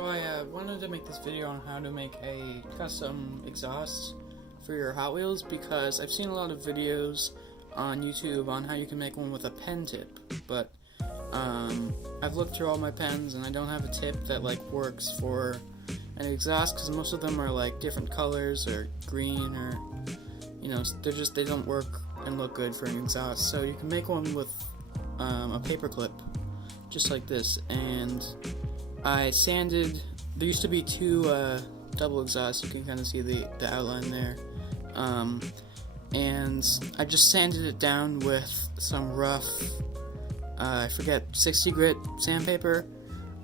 So I wanted to make this video on how to make a custom exhaust for your Hot Wheels because I've seen a lot of videos on YouTube on how you can make one with a pen tip, but I've looked through all my pens and I don't have a tip that works for an exhaust because most of them are different colors or green or they don't work and look good for an exhaust. So you can make one with a paper clip just like this, and I sanded. There used to be two double exhausts. You can kind of see the outline there, and I just sanded it down with some rough, I forget, 60 grit sandpaper.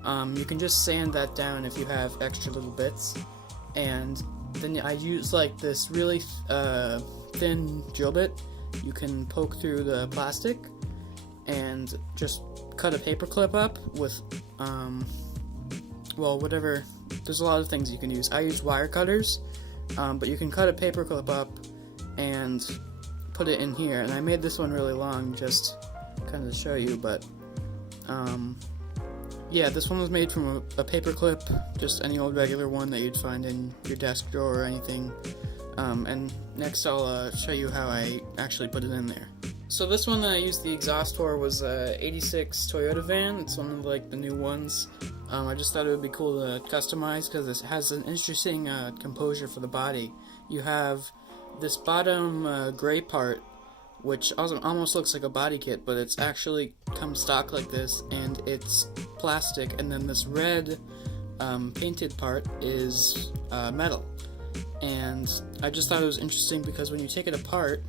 You can just sand that down if you have extra little bits, and then I use this really thin drill bit. You can poke through the plastic and just cut a paper clip up with whatever. There's a lot of things you can use. I use wire cutters, but you can cut a paper clip up and put it in here. And I made this one really long just kind of to show you, but yeah, this one was made from a paper clip, just any old regular one that you'd find in your desk drawer or anything. And next I'll show you how I actually put it in there. So this one that I used the exhaust for was a 86 Toyota van. It's one of the new ones. I just thought it would be cool to customize because it has an interesting composure for the body. You have this bottom gray part, which almost looks like a body kit, but it's actually comes stock like this, and it's plastic, and then this red painted part is metal. And I just thought it was interesting because when you take it apart,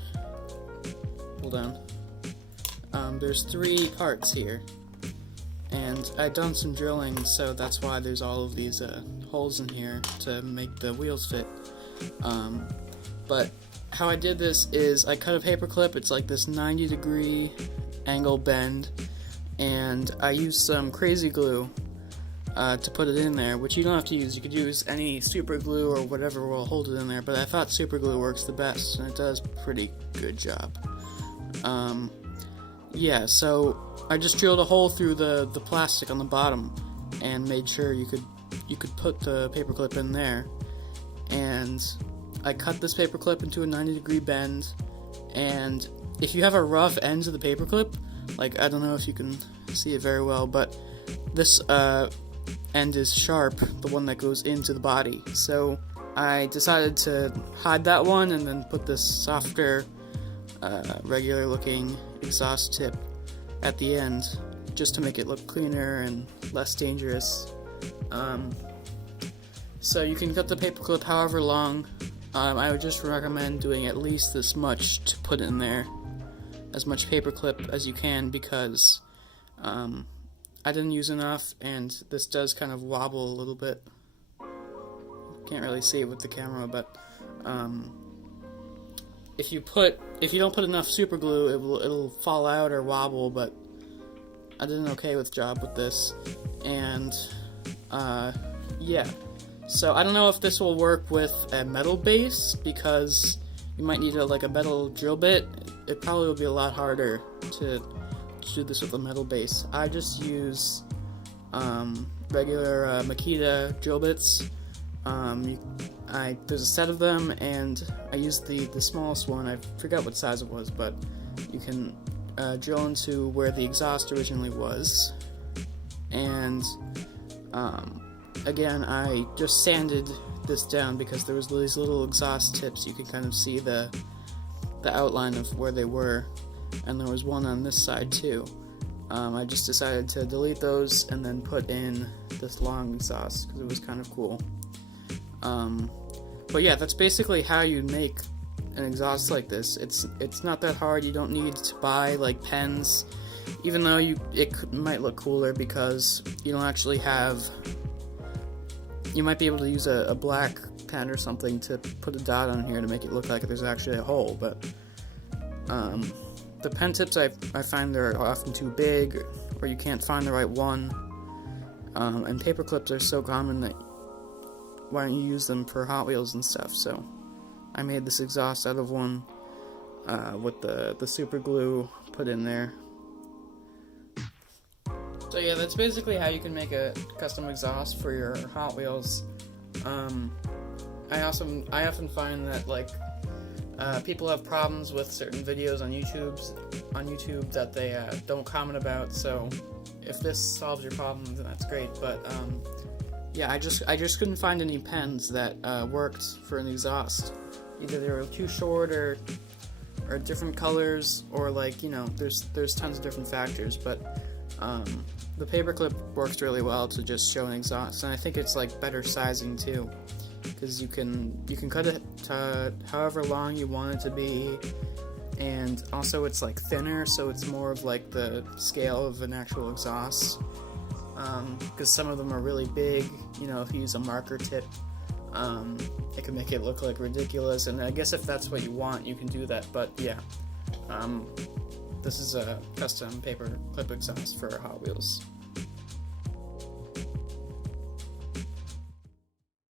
hold on, there's three parts here, and I've done some drilling, so that's why there's all of these holes in here to make the wheels fit. But how I did this is I cut a paper clip. It's this 90-degree angle bend, and I used some crazy glue to put it in there, which you don't have to use. You could use any super glue or whatever will hold it in there, but I thought super glue works the best, and it does a pretty good job. Yeah, so I just drilled a hole through the plastic on the bottom and made sure you could put the paper clip in there, and I cut this paper clip into a 90-degree bend. And if you have a rough end of the paper clip, I don't know if you can see it very well, but this end is sharp, the one that goes into the body. So I decided to hide that one and then put this softer, regular looking exhaust tip at the end, just to make it look cleaner and less dangerous. So you can cut the paper clip however long. I would just recommend doing at least this much to put in there, as much paper clip as you can, because I didn't use enough, and this does kind of wobble a little bit. Can't really see it with the camera, but if you don't put enough super glue, it'll fall out or wobble. But I did an okay job with this, and yeah. So I don't know if this will work with a metal base, because you might need a metal drill bit. It probably will be a lot harder to do this with a metal base. I just use regular Makita drill bits. There's a set of them, and I used the smallest one. I forgot what size it was, but you can drill into where the exhaust originally was. And again, I just sanded this down because there was these little exhaust tips. You can kind of see the outline of where they were, and there was one on this side too. I just decided to delete those and then put in this long exhaust because it was kind of cool. But yeah, that's basically how you make an exhaust like this. It's not that hard. You don't need to buy pens, even though it might look cooler because you don't actually have. You might be able to use a black pen or something to put a dot on here to make it look like there's actually a hole, but the pen tips I find they're often too big, or you can't find the right one, and paper clips are so common that why don't you use them for Hot Wheels and stuff. So I made this exhaust out of one with the super glue put in there. So yeah, that's basically how you can make a custom exhaust for your Hot Wheels. I often find that like people have problems with certain videos on YouTube that they don't comment about. So if this solves your problem, then that's great. But yeah, I just couldn't find any pens that worked for an exhaust. Either they were too short or different colors, or like, you know, there's tons of different factors. But the paperclip works really well to just show an exhaust, and I think it's like better sizing too, because you can cut it to however long you want it to be, and also it's like thinner, so it's more of like the scale of an actual exhaust. Because some of them are really big, you know, if you use a marker tip, it can make it look like ridiculous, and I guess if that's what you want, you can do that. But yeah, this is a custom paper clip exhaust for Hot Wheels.